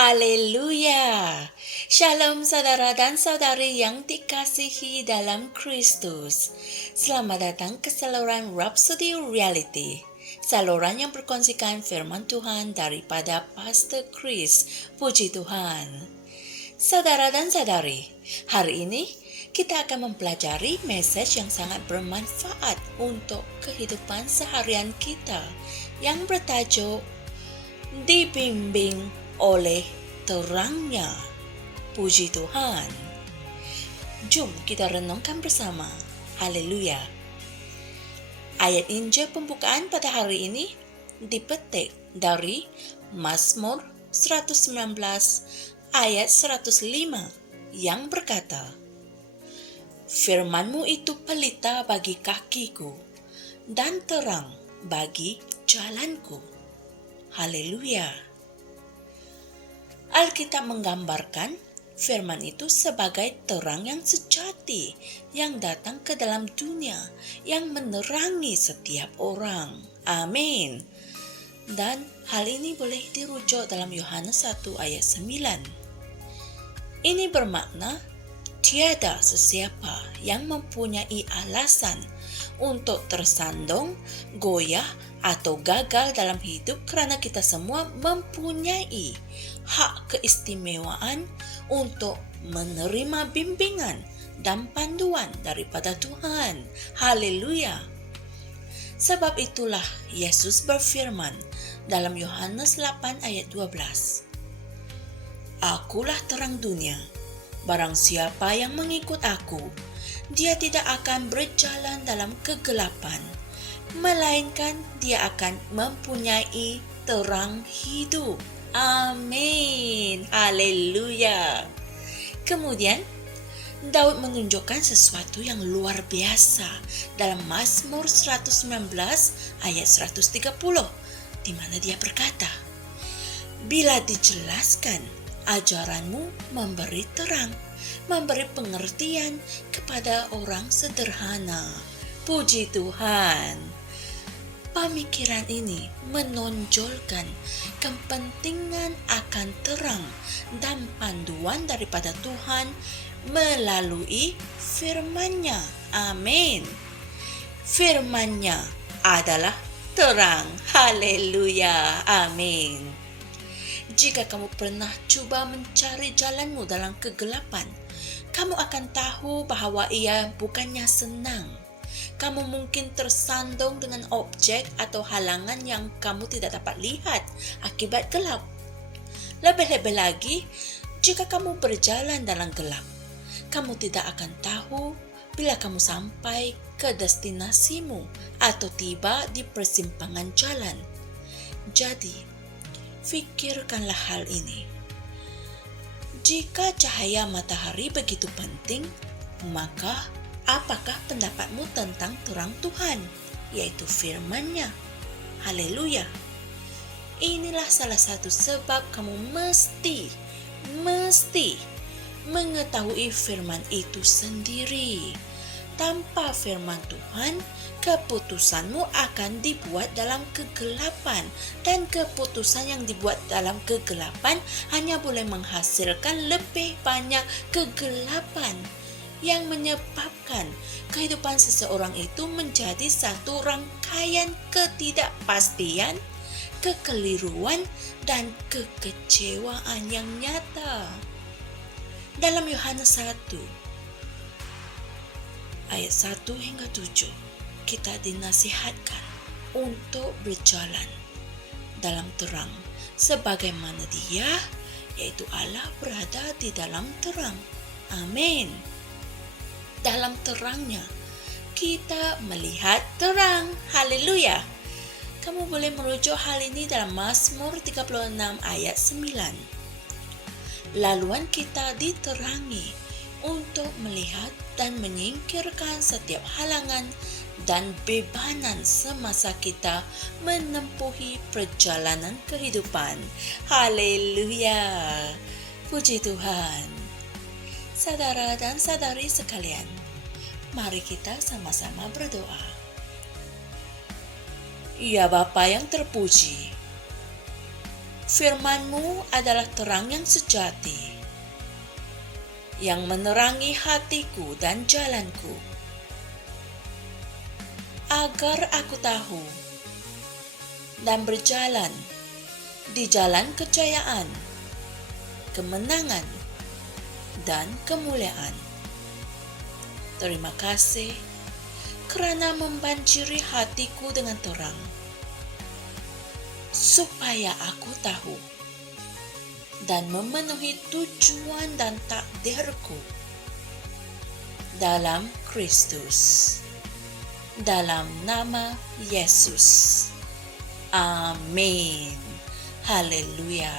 Haleluya! Shalom saudara dan saudari yang dikasihi dalam Kristus. Selamat datang ke saluran Rhapsody Reality. Saluran yang berkongsikan firman Tuhan daripada Pastor Chris. Puji Tuhan. Saudara dan saudari, hari ini kita akan mempelajari message yang sangat bermanfaat untuk kehidupan seharian kita yang bertajuk Dibimbing oleh terangnya. Puji Tuhan. Jom kita renungkan bersama. Haleluya. Ayat Injil pembukaan pada hari ini dipetik dari Mazmur 119 ayat 105 yang berkata, Firman-Mu itu pelita bagi kakiku dan terang bagi jalanku. Haleluya. Alkitab menggambarkan firman itu sebagai terang yang sejati yang datang ke dalam dunia yang menerangi setiap orang. Amin. Dan hal ini boleh dirujuk dalam Yohanes 1 ayat 9. Ini bermakna tiada sesiapa yang mempunyai alasan untuk tersandung, goyah, atau gagal dalam hidup kerana kita semua mempunyai hak keistimewaan untuk menerima bimbingan dan panduan daripada Tuhan. Haleluya. Sebab itulah Yesus berfirman dalam Yohanes 8 ayat 12. Akulah terang dunia. Barang siapa yang mengikut aku, dia tidak akan berjalan dalam kegelapan, melainkan dia akan mempunyai terang hidup. Amin. Haleluya. Kemudian, Daud menunjukkan sesuatu yang luar biasa dalam Mazmur 119 ayat 130, di mana dia berkata, Bila dijelaskan, ajaranmu memberi terang, memberi pengertian kepada orang sederhana. Puji Tuhan. Pemikiran ini menonjolkan kepentingan akan terang dan panduan daripada Tuhan melalui firman-Nya. Amin. Firman-Nya adalah terang. Haleluya. Amin. Jika kamu pernah cuba mencari jalanmu dalam kegelapan, kamu akan tahu bahawa ia bukannya senang. Kamu mungkin tersandung dengan objek atau halangan yang kamu tidak dapat lihat akibat gelap. Lebih-lebih lagi, jika kamu berjalan dalam gelap, kamu tidak akan tahu bila kamu sampai ke destinasimu atau tiba di persimpangan jalan. Jadi, fikirkanlah hal ini. Jika cahaya matahari begitu penting, maka apakah pendapatmu tentang terang Tuhan, yaitu firman-Nya? Haleluya. Inilah salah satu sebab kamu mesti mengetahui firman itu sendiri. Tanpa firman Tuhan, keputusanmu akan dibuat dalam kegelapan, dan keputusan yang dibuat dalam kegelapan hanya boleh menghasilkan lebih banyak kegelapan yang menyebabkan kehidupan seseorang itu menjadi satu rangkaian ketidakpastian, kekeliruan, dan kekecewaan yang nyata. Dalam Yohanes 1 ayat 1 hingga 7, kita dinasihatkan untuk berjalan dalam terang sebagaimana Dia, yaitu Allah, berada di dalam terang. Amin. Dalam terangnya, kita melihat terang. Haleluya. Kamu boleh merujuk hal ini dalam Mazmur 36 ayat 9. Laluan kita diterangi untuk melihat dan menyingkirkan setiap halangan dan bebanan semasa kita menempuhi perjalanan kehidupan. Haleluya. Puji Tuhan. Saudara dan saudari sekalian, mari kita sama-sama berdoa. Ya Bapa yang terpuji, Firman-Mu adalah terang yang sejati, yang menerangi hatiku dan jalanku, agar aku tahu dan berjalan di jalan kejayaan, kemenangan, dan kemuliaan. Terima kasih kerana membanjiri hatiku dengan terang, supaya aku tahu dan memenuhi tujuan dan takdirku dalam Kristus. Dalam nama Yesus. Amin. Haleluya.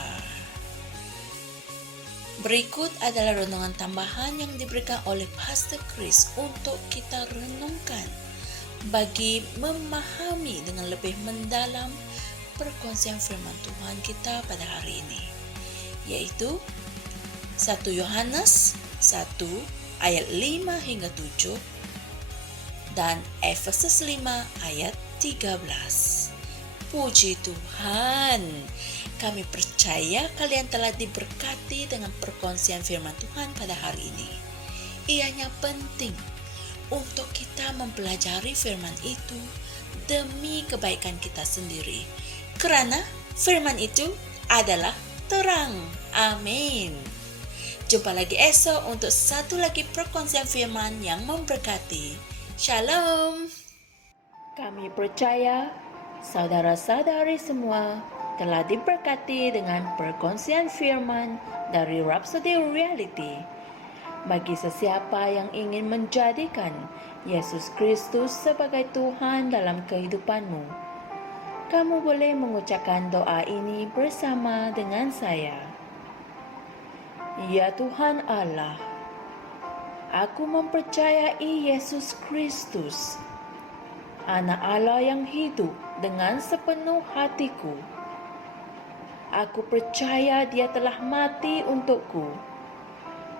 Berikut adalah renungan tambahan yang diberikan oleh Pastor Chris untuk kita renungkan bagi memahami dengan lebih mendalam perkongsian firman Tuhan kita pada hari ini, yaitu 1 Yohanes 1 ayat 5 hingga 7 dan Efesus 5 ayat 13. Puji Tuhan, kami percaya kalian telah diberkati dengan perkongsian firman Tuhan pada hari ini. Ianya penting untuk kita mempelajari firman itu demi kebaikan kita sendiri, kerana firman itu adalah terang. Amin. Jumpa lagi esok untuk satu lagi perkongsian firman yang memberkati. Shalom. Kami percaya saudara-saudari semua telah diberkati dengan perkongsian firman dari Rhapsody Reality. Bagi sesiapa yang ingin menjadikan Yesus Kristus sebagai Tuhan dalam kehidupanmu, kamu boleh mengucapkan doa ini bersama dengan saya. Ya Tuhan Allah, aku mempercayai Yesus Kristus, Anak Allah yang hidup dengan sepenuh hatiku. Aku percaya Dia telah mati untukku,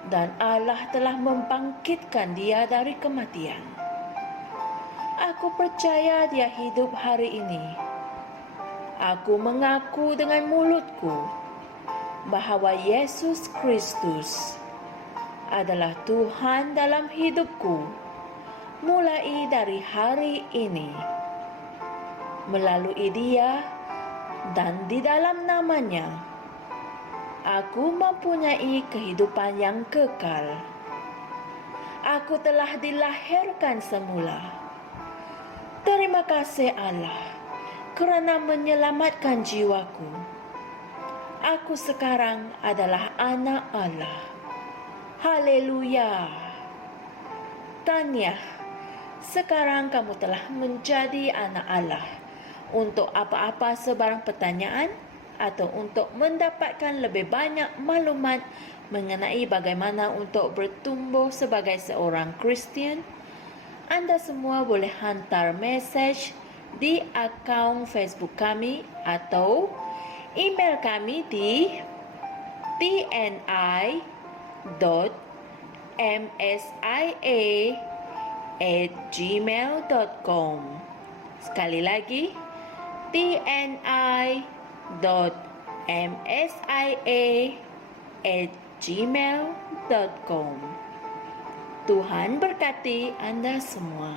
dan Allah telah membangkitkan Dia dari kematian. Aku percaya Dia hidup hari ini. Aku mengaku dengan mulutku bahawa Yesus Kristus adalah Tuhan dalam hidupku mulai dari hari ini. Melalui Dia dan di dalam nama-Nya, aku mempunyai kehidupan yang kekal. Aku telah dilahirkan semula. Terima kasih Allah kerana menyelamatkan jiwaku. Aku sekarang adalah anak Allah. Haleluya. Tahniah, sekarang kamu telah menjadi anak Allah. Untuk apa-apa sebarang pertanyaan atau untuk mendapatkan lebih banyak maklumat mengenai bagaimana untuk bertumbuh sebagai seorang Kristian, anda semua boleh hantar mesej di akaun Facebook kami atau email kami di tni.msia@gmail.com. Sekali lagi, tni.msia@gmail.com. Tuhan berkati anda semua.